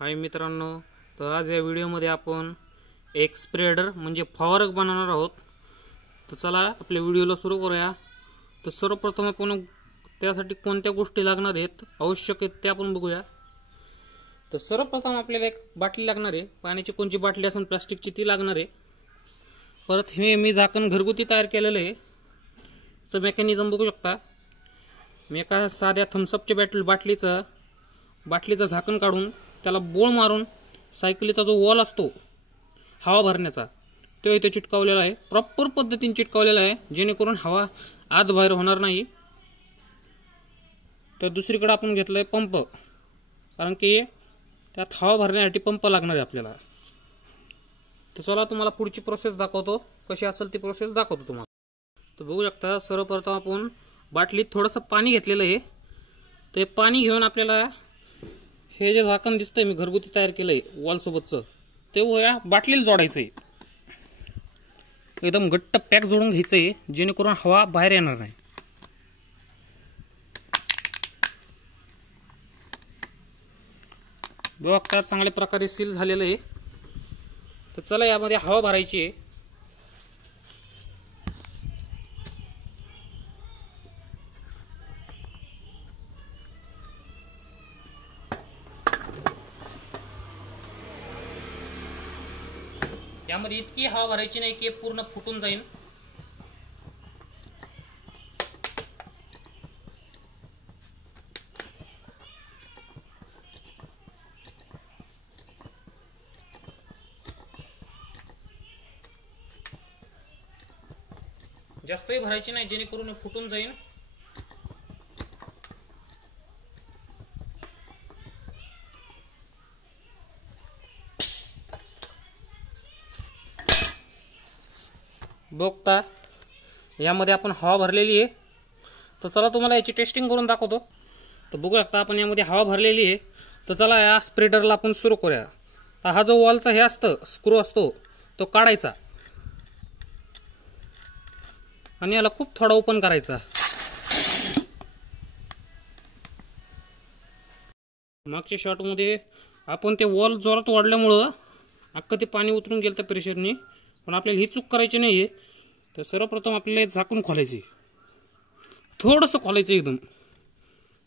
हाय मित्रांनो, तर आज या व्हिडिओमध्ये आपण एक स्प्रेडर म्हणजे फवारक बनवणार आहोत। तर चला आपल्या व्हिडिओला सुरू करूया। तर सर्वप्रथम आपण त्यासाठी कोणत्या गोष्टी लागणार आहेत, आवश्यक आहेत ते आपण बघूया। तर सर्वप्रथम आपल्याला एक बाटली लागणार आहे, पाण्याची कोणची बाटली असेल प्लास्टिकची ती लागणार आहे। परत हे मी झाकण घरगुती तयार केलेलं आहे, याचं मेकॅनिझम बघू शकता। मी एका साध्या थम्सअपच्या बाटलीचं झाकण काढून त्याला बोळ मारून सायकलीचा जो वॉल असतो हवा भरण्याचा तो इथे चिटकावलेला आहे। प्रॉपर पद्धतीने चिटकावलेला आहे, जेणेकरून हवा आत बाहेर होणार नाही। तर दुसरीकडे आपण घेतलंय पंप, कारण की त्यात हवा भरण्यासाठी पंप लागणार आहे आपल्याला। तर चला तुम्हाला पुढची प्रोसेस दाखवतो, कशी असेल ती प्रोसेस दाखवतो तुम्हाला। तर बघू शकता, सर्वप्रथम आपण बाटलीत थोडंसं पाणी घेतलेलं आहे। ते पाणी घेऊन आपल्याला हे जे झाकण दिसतंय मी घरगुती तयार केलंय वॉल सोबतचं, ते या बाटलीला जोडायचंय। एकदम घट्ट पॅक जोडून घ्यायचंय, जेणेकरून हवा बाहेर येणार नाही। बघा चांगल्या प्रकारे सील झालेलं आहे। तर चला यामध्ये हवा भरायची आहे। यामध्ये इतकी हवा भरायची नाही की पूर्ण फुटून जाईल। जास्तही भरायची नाही, जेणेकरून फुटून जाईल। बघता यामध्ये आपण हवा भरलेली आहे। तर चला तुम्हाला याची टेस्टिंग करून दाखवतो। तर बघू शकता आपण यामध्ये हवा भरलेली आहे। तर चला या स्प्रेडरला आपण सुरू करूया। तर हा जो वॉलचा हे असतं स्क्रू असतो तो काढायचा आणि याला खूप थोडा ओपन करायचा। मागच्या शॉटमध्ये आपण ते वॉल जोरात वाढल्यामुळं अख्खं ते पाणी उतरून गेलं त्या प्रेशरने, पण आपल्याला ही चूक करायची नाहीये। तर सर्वप्रथम आपल्याला झाकून खोलायचे, थोडंसं खोलायचं, एकदम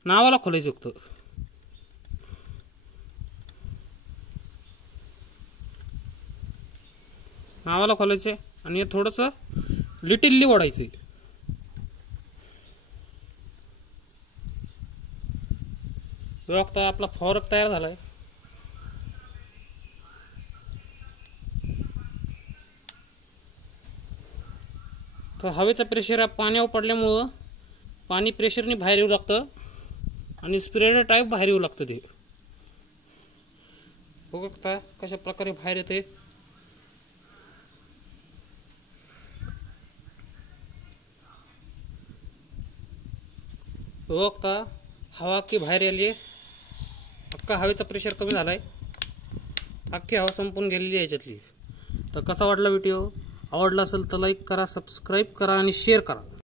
नावाला खोलायचं फक्त। नावाला खोलायचे आणि थोडंसं लिटिलली ओढायचे। बघता आपला फवारक तयार झालाय। तर हवेचं प्रेशर पाण्यावर पडल्यामुळं पाणी प्रेशरने बाहेर येऊ लागतं आणि स्प्रेडर टाईप बाहेर येऊ लागतं। ते बघता कशा प्रकारे बाहेर येते। बघता हवा अख्खी बाहेर आली आहे, अख्खा हवेचा प्रेशर कमी झालाय, अख्खी हवा संपून गेलेली आहे याच्यातली। तर कसा वाटला व्हिडिओ? आवडला असेल तर लाईक करा, सबस्क्राईब करा आणि शेअर करा।